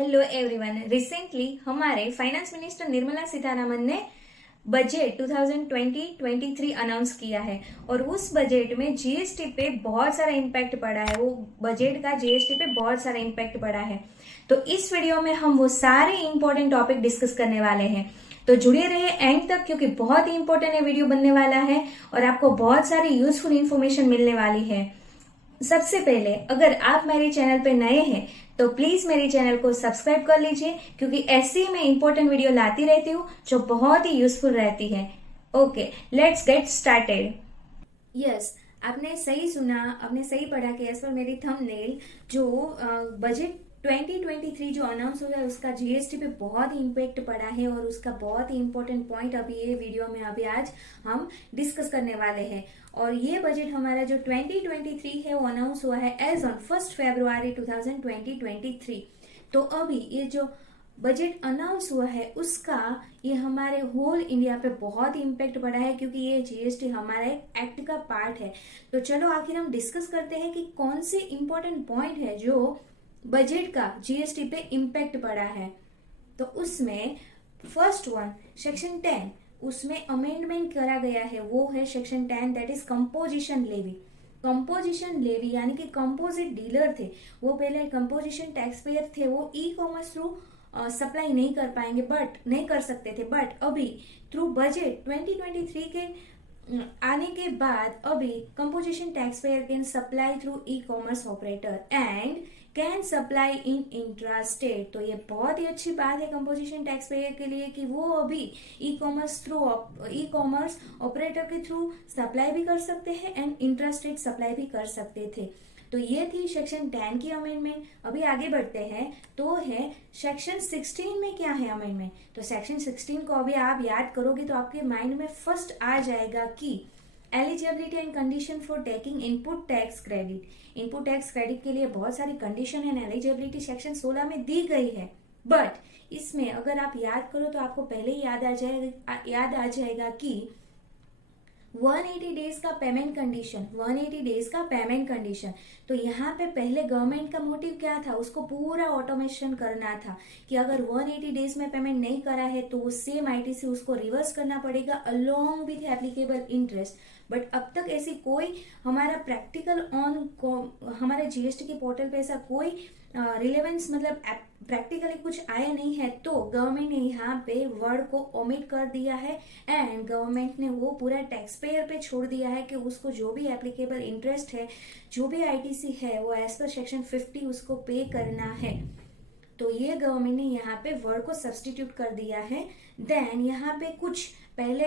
Hello everyone. Recently हमारे finance minister Nirmala Sitharaman ने budget 2020-23 announce किया है और उस बजट में जीएसटी पे बहुत सारा इम्पैक्ट पड़ा है। वो बजट का जीएसटी पे बहुत सारा इम्पैक्ट पड़ा है। तो इस वीडियो में हम वो सारे इंपॉर्टेंट टॉपिक डिस्कस करने वाले हैं। तो जुड़े रहिए एंड तक क्योंकि बहुत ही इंपॉर्टेंट ये वीडियो बनने वाला है और आपको बहुत सारी यूजफुल इंफॉर्मेशन मिलने वाली है। सबसे पहले अगर आप मेरे चैनल पे नए हैं तो प्लीज मेरे चैनल को सब्सक्राइब कर लीजिए क्योंकि ऐसी मैं इंपॉर्टेंट वीडियो लाती रहती हूँ जो बहुत ही यूजफुल रहती है। Okay, let's get started. Yes, आपने सही सुना, आपने सही पढ़ा कि एज पर मेरी थंबनेल जो बजट 2023 जो अनाउंस हुआ है उसका जीएसटी पे बहुत ही इम्पेक्ट पड़ा है और उसका बहुत ही इंपॉर्टेंट पॉइंट अभी ये वीडियो में अभी आज हम डिस्कस करने वाले हैं। और ये बजट हमारा जो 2023 है वो अनाउंस हुआ है एज ऑन 1 फरवरी 2023। तो अभी ये जो बजट अनाउंस हुआ है उसका ये हमारे होल इंडिया पे बहुत ही इम्पेक्ट पड़ा है क्योंकि ये जीएसटी हमारा एक एक्ट का पार्ट है। तो चलो आखिर हम डिस्कस करते हैं कि कौन से इंपॉर्टेंट पॉइंट है जो बजट का जीएसटी पे इम्पैक्ट पड़ा है। तो उसमें फर्स्ट वन सेक्शन 10, उसमें अमेंडमेंट करा गया है, वो है section 10 that is composition levy. Composition levy यानी कि कंपोजिट डीलर थे, वो पहले कंपोजिशन टैक्स पेयर थे, वो ई कॉमर्स थ्रू सप्लाई नहीं कर पाएंगे नहीं कर सकते थे। बट अभी थ्रू बजट 2023 के आने के बाद अभी composition tax payer can supply through E commerce operator and can supply in intra state. तो ये बहुत ही अच्छी बात है कंपोजिशन टैक्स पेयर के लिए कि वो अभी ई कॉमर्स ऑपरेटर के थ्रू सप्लाई भी कर सकते हैं एंड इंट्रा स्टेट सप्लाई भी कर सकते थे। तो ये थी सेक्शन 10 की अमेंडमेंट। अभी आगे बढ़ते हैं तो है सेक्शन 16 में क्या है अमेंडमेंट। तो सेक्शन 16 को अभी आप याद करोगे तो आपके माइंड में फर्स्ट आ जाएगा कि eligibility and condition for taking input tax credit. Input tax credit के लिए बहुत सारी कंडीशन एंड एलिजिबिलिटी सेक्शन 16 में दी गई है। बट इसमें अगर आप याद करो तो आपको पहले ही याद आ जाएगा कि 180 डेज का पेमेंट कंडीशन, 180 डेज का पेमेंट कंडीशन। तो यहाँ पे पहले गवर्नमेंट का मोटिव क्या था, उसको पूरा ऑटोमेशन करना था कि अगर 180 डेज में पेमेंट नहीं करा है तो सेम आईटीसी उसको रिवर्स करना पड़ेगा along with applicable interest. But अब तक ऐसी कोई हमारा प्रैक्टिकल हमारे जीएसटी के पोर्टल पे ऐसा कोई रिलेवेंस मतलब प्रैक्टिकली कुछ आया नहीं है। तो गवर्नमेंट ने यहाँ पे वर्ड को ओमिट कर दिया है एंड गवर्नमेंट ने वो पूरा टैक्स पेयर पे छोड़ दिया है कि उसको जो भी एप्लीकेबल इंटरेस्ट है, जो भी आईटीसी है, वो एज पर सेक्शन 50 उसको पे करना है। तो ये गवर्नमेंट ने यहाँ पे वर्ड को सब्स्टिट्यूट कर दिया है। देन यहाँ पे कुछ पहले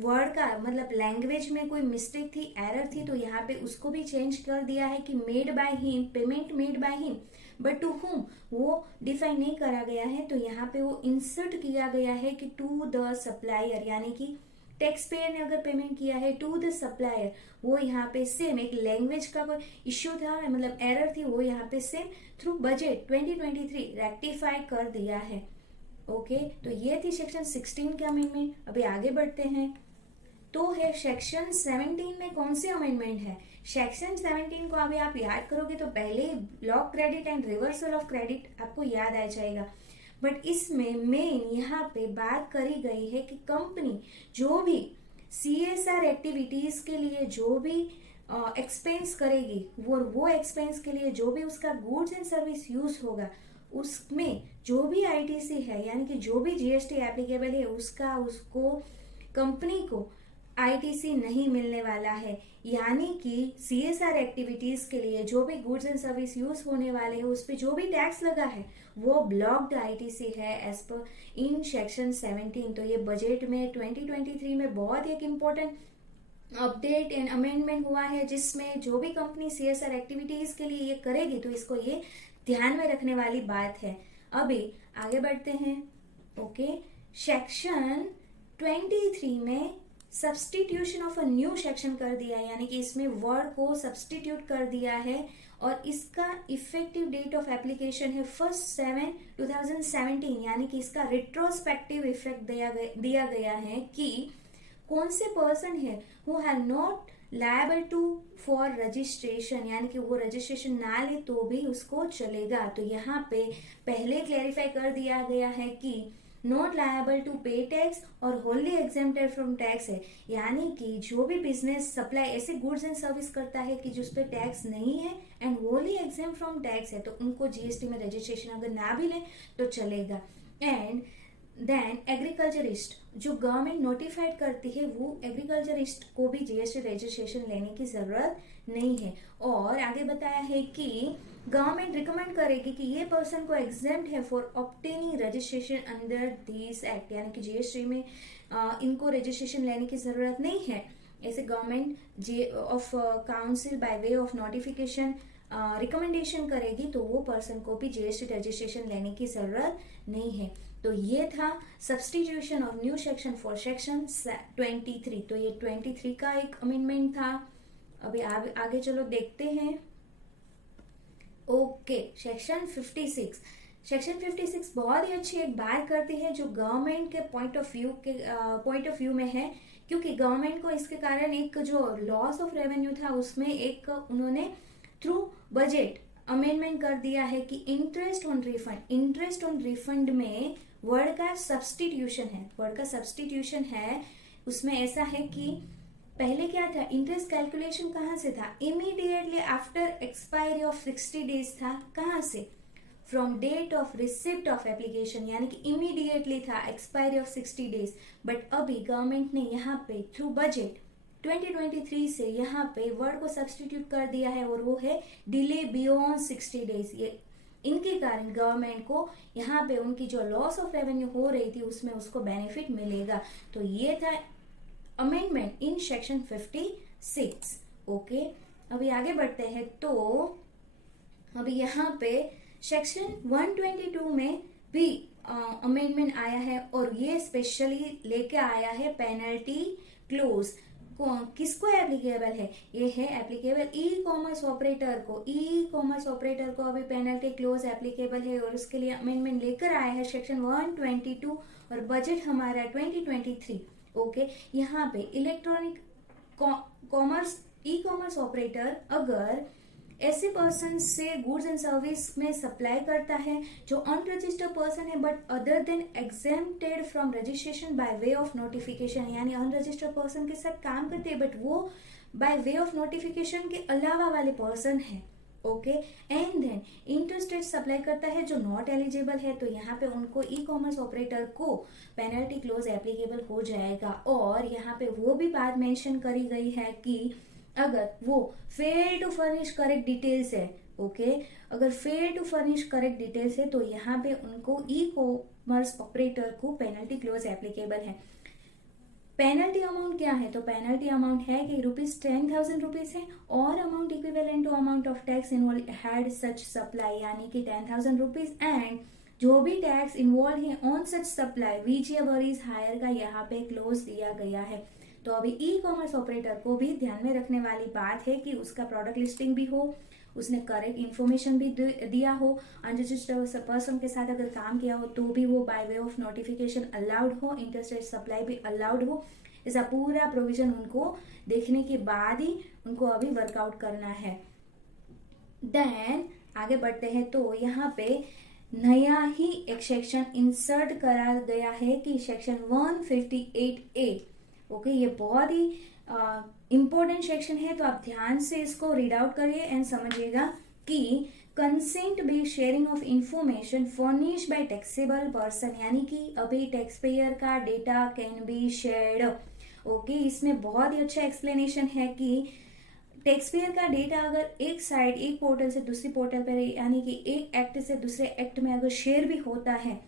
वर्ड का मतलब लैंग्वेज में कोई मिस्टेक थी, एरर थी, तो यहाँ पे उसको भी चेंज कर दिया है कि made by him, payment made by him, but to whom वो डिफाइन नहीं करा गया है। तो यहाँ पे वो इंसर्ट किया गया है कि टू द सप्लायर, यानी कि टैक्स पेयर ने अगर पेमेंट किया है टू द सप्लायर, वो यहाँ पे सेम एक लैंग्वेज का कोई इश्यू था मतलब एरर थी, वो यहाँ पे सेम थ्रू बजट 2023 रेक्टिफाई कर दिया है। ओके, तो ये थी सेक्शन 16 के अमेंडमेंट। अभी आगे बढ़ते हैं तो है सेक्शन 17 में कौन से अमेंडमेंट है। सेक्शन 17 को अभी आप याद करोगे तो पहले block credit and reversal of credit आपको याद आ जाएगा। बट इसमें मेन यहाँ पे बात करी गई है कि कंपनी जो भी सीएसआर एक्टिविटीज के लिए जो भी एक्सपेंस करेगी, वो एक्सपेंस के लिए जो भी उसका गुड्स एंड सर्विस यूज होगा, उसमें जो भी आईटीसी है यानी कि जो भी जीएसटी एप्लीकेबल है उसको कंपनी को आईटीसी नहीं मिलने वाला है। यानी कि सीएसआर एक्टिविटीज के लिए जो भी गुड्स एंड सर्विस यूज होने वाले हैं उस पर जो भी टैक्स लगा है वो ब्लॉक्ड आईटीसी है एज पर इन सेक्शन 17। तो ये बजट में 2023 में बहुत एक इम्पोर्टेंट अपडेट एंड अमेंडमेंट हुआ है जिसमें जो भी कंपनी सीएसआर एक्टिविटीज के लिए ये करेगी तो इसको ये ध्यान में रखने वाली बात है। अभी आगे बढ़ते हैं। ओके, सेक्शन 23 में substitution of a new section कर दिया है, यानी कि इसमें वर्ड को सब्सटीट्यूट कर दिया है और इसका इफेक्टिव डेट ऑफ एप्लीकेशन है 1/7/2017, यानी कि इसका रिट्रोस्पेक्टिव इफेक्ट दिया गया है कि कौन से पर्सन है who have not liable to for registration, यानी कि वो रजिस्ट्रेशन ना ले तो भी उसको चलेगा। तो यहाँ पे पहले क्लैरिफाई कर दिया गया है कि नॉट लायबल टू पे टैक्स और होली एग्जेम्प्टेड फ्रॉम टैक्स है, यानी कि जो भी बिजनेस सप्लाई ऐसे गुड्स एंड सर्विस करता है कि जिस पे टैक्स नहीं है and wholly exempt from tax है, तो उनको जीएसटी में रजिस्ट्रेशन अगर ना भी ले तो चलेगा। एंड देन एग्रीकल्चरिस्ट, जो गवर्नमेंट नोटिफाइड करती है वो एग्रीकल्चरिस्ट को भी जीएसटी रजिस्ट्रेशन लेने की जरूरत नहीं है। और आगे बताया है कि गवर्नमेंट रिकमेंड करेगी कि ये पर्सन को एग्जेम्प्ट है for obtaining registration under this act, यानी कि जीएसटी में इनको रजिस्ट्रेशन लेने की जरूरत नहीं है। ऐसे government of council by way of notification recommendation करेगी तो वो पर्सन को भी जीएसटी रजिस्ट्रेशन लेने की जरूरत नहीं है। तो ये था substitution of new section for section 23। तो ये 23 का एक अमेंडमेंट था। अभी आगे चलो देखते हैं। Okay, section 56। सेक्शन 56 बहुत ही अच्छी एक बात करती है जो गवर्नमेंट के पॉइंट ऑफ व्यू में है, क्योंकि गवर्नमेंट को इसके कारण एक जो लॉस ऑफ रेवेन्यू था उसमें एक उन्होंने थ्रू बजट अमेंडमेंट कर दिया है कि इंटरेस्ट ऑन रिफंड में वर्ड का सब्सटीट्यूशन है। उसमें ऐसा है कि पहले क्या था, इंटरेस्ट कैलकुलेशन कहाँ से था, immediately after expiry of 60 days था। कहाँ से, from date of receipt of application, यानी कि इमीडिएटली था एक्सपायरी ऑफ 60 डेज। बट अभी गवर्नमेंट ने यहाँ पे थ्रू बजट 2023 से यहाँ पे वर्ड को सब्सटीट्यूट कर दिया है और वो है डिले बियॉन्ड 60 डेज। ये इनके कारण गवर्नमेंट को यहाँ पे उनकी जो लॉस ऑफ रेवेन्यू हो रही थी उसमें उसको बेनिफिट मिलेगा। तो ये था अमेंडमेंट इन सेक्शन 56। ओके, अभी आगे बढ़ते हैं। तो अभी यहाँ पे सेक्शन 122 में भी अमेंडमेंट आया है और ये स्पेशली लेके आया है पेनल्टी क्लोज। किसको एप्लीकेबल है, ये है एप्लीकेबल ई कॉमर्स ऑपरेटर को अभी पेनल्टी क्लोज एप्लीकेबल है और उसके लिए अमेंडमेंट लेकर आया है सेक्शन 122 और बजट हमारा 2023। ओके, यहाँ पे इलेक्ट्रॉनिक ई कॉमर्स ऑपरेटर अगर ऐसे पर्सन से गुड्स एंड सर्विस में सप्लाई करता है जो अनरजिस्टर्ड पर्सन है but other than exempted from registration by way of notification, यानी अनरजिस्टर्ड पर्सन के साथ काम करते हैं बट वो बाय वे ऑफ नोटिफिकेशन के अलावा वाले पर्सन है। Okay, and then interstate supply करता है जो नॉट एलिजिबल है, तो यहाँ पे उनको ई कॉमर्स ऑपरेटर को पेनल्टी क्लोज एप्लीकेबल हो जाएगा। और यहाँ पे वो भी बात मेंशन करी गई है कि अगर वो fail to furnish correct details है, ओके, अगर fail to furnish correct details है तो यहाँ पे उनको ई कॉमर्स ऑपरेटर को पेनल्टी क्लोज एप्लीकेबल है। पेनल्टी अमाउंट क्या है, तो पेनल्टी अमाउंट है कि ₹10,000 है और amount equivalent to amount of tax involved had such supply, यानी कि ₹10,000 एंड जो भी टैक्स इन्वॉल्व है on such supply whichever is higher का यहाँ पे क्लोज दिया गया है। तो अभी ई कॉमर्स ऑपरेटर को भी ध्यान में रखने वाली बात है कि उसका प्रोडक्ट लिस्टिंग भी हो, उसने करेक्ट इन्फॉर्मेशन भी दिया हो, अनरजिस्टर्ड पर्सन के साथ अगर काम किया हो तो भी वो by way of notification allowed हो, इंटरस्टेट सप्लाई भी अलाउड हो। ऐसा पूरा प्रोविजन उनको देखने के बाद ही उनको अभी वर्कआउट करना है। देन आगे बढ़ते हैं। तो यहाँ पे नया ही एक सेक्शन इंसर्ट करा गया है कि सेक्शन 158A। ओके, ये बहुत ही इंपॉर्टेंट सेक्शन है, तो आप ध्यान से इसको रीड आउट करिए एंड समझिएगा कि consent based sharing of information furnish by taxable person, यानी कि अभी टैक्स पेयर का data can be shared. Okay, इसमें बहुत ही अच्छा एक्सप्लेनेशन है कि टैक्स पेयर का डेटा अगर एक पोर्टल से दूसरी पोर्टल पर, यानी कि एक एक्ट से दूसरे एक्ट में अगर शेयर भी होता है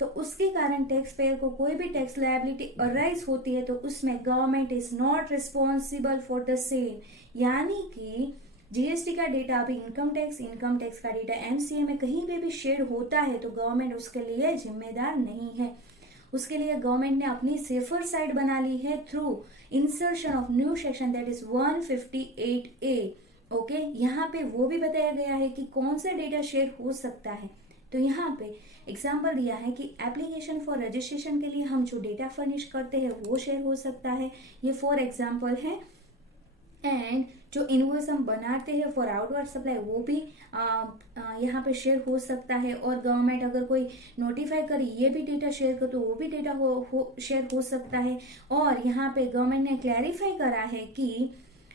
तो उसके कारण टैक्स पेयर को कोई भी टैक्स लायबिलिटी अराइज होती है तो उसमें government is not responsible for the same, यानी कि जीएसटी का डेटा अभी इनकम टैक्स का डेटा एमसीए में कहीं पे भी शेयर होता है तो गवर्नमेंट उसके लिए जिम्मेदार नहीं है। उसके लिए गवर्नमेंट ने अपनी सेफर साइड बना ली है through insertion of new section that is 158A। Okay, यहाँ पे वो भी बताया गया है कि कौन सा डेटा शेयर हो सकता है। तो यहाँ पे एग्जाम्पल दिया है कि एप्लीकेशन फॉर रजिस्ट्रेशन के लिए हम जो डेटा फर्निश करते हैं वो शेयर हो सकता है, ये फॉर एग्जाम्पल है। एंड जो इनवॉइस हम बनाते हैं फॉर आउटवर्ड सप्लाई वो भी यहाँ पे शेयर हो सकता है। और गवर्नमेंट अगर कोई नोटिफाई करे ये भी डेटा शेयर कर तो वो भी डेटा शेयर हो सकता है। और यहाँ पे गवर्नमेंट ने क्लैरिफाई करा है कि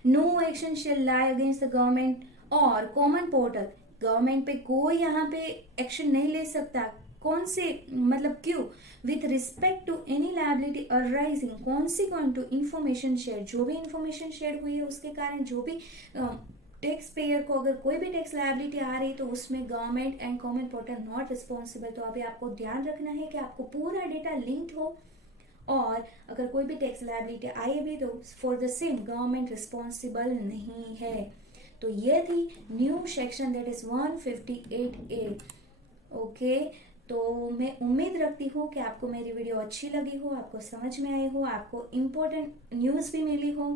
no action shall lie against the government or common portal. Government पे कोई यहाँ पे एक्शन नहीं ले सकता। कौन से मतलब क्यों? With respect to any liability arising consequent to information share. जो भी इंफॉर्मेशन शेयर हुई है उसके कारण जो भी टैक्स पेयर को अगर कोई भी टैक्स लायबिलिटी आ रही तो उसमें government and common portal not responsible. तो अभी आपको ध्यान रखना है कि आपको पूरा डेटा लिंक्ड हो और अगर कोई भी टैक्स लायबिलिटी आई भी तो for the same government responsible नहीं है। तो ये थी new section that is 158A। Okay, तो मैं उम्मीद रखती हूँ कि आपको मेरी वीडियो अच्छी लगी हो, आपको समझ में आई हो, आपको इम्पोर्टेंट न्यूज़ भी मिली हो।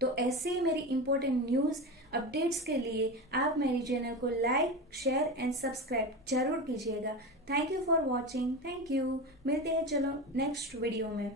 तो ऐसे ही मेरी इम्पोर्टेंट न्यूज़ अपडेट्स के लिए आप मेरे चैनल को लाइक, शेयर एंड सब्सक्राइब जरूर कीजिएगा। Thank you for watching. Thank you. मिलते हैं चलो नेक्स्ट वीडियो में।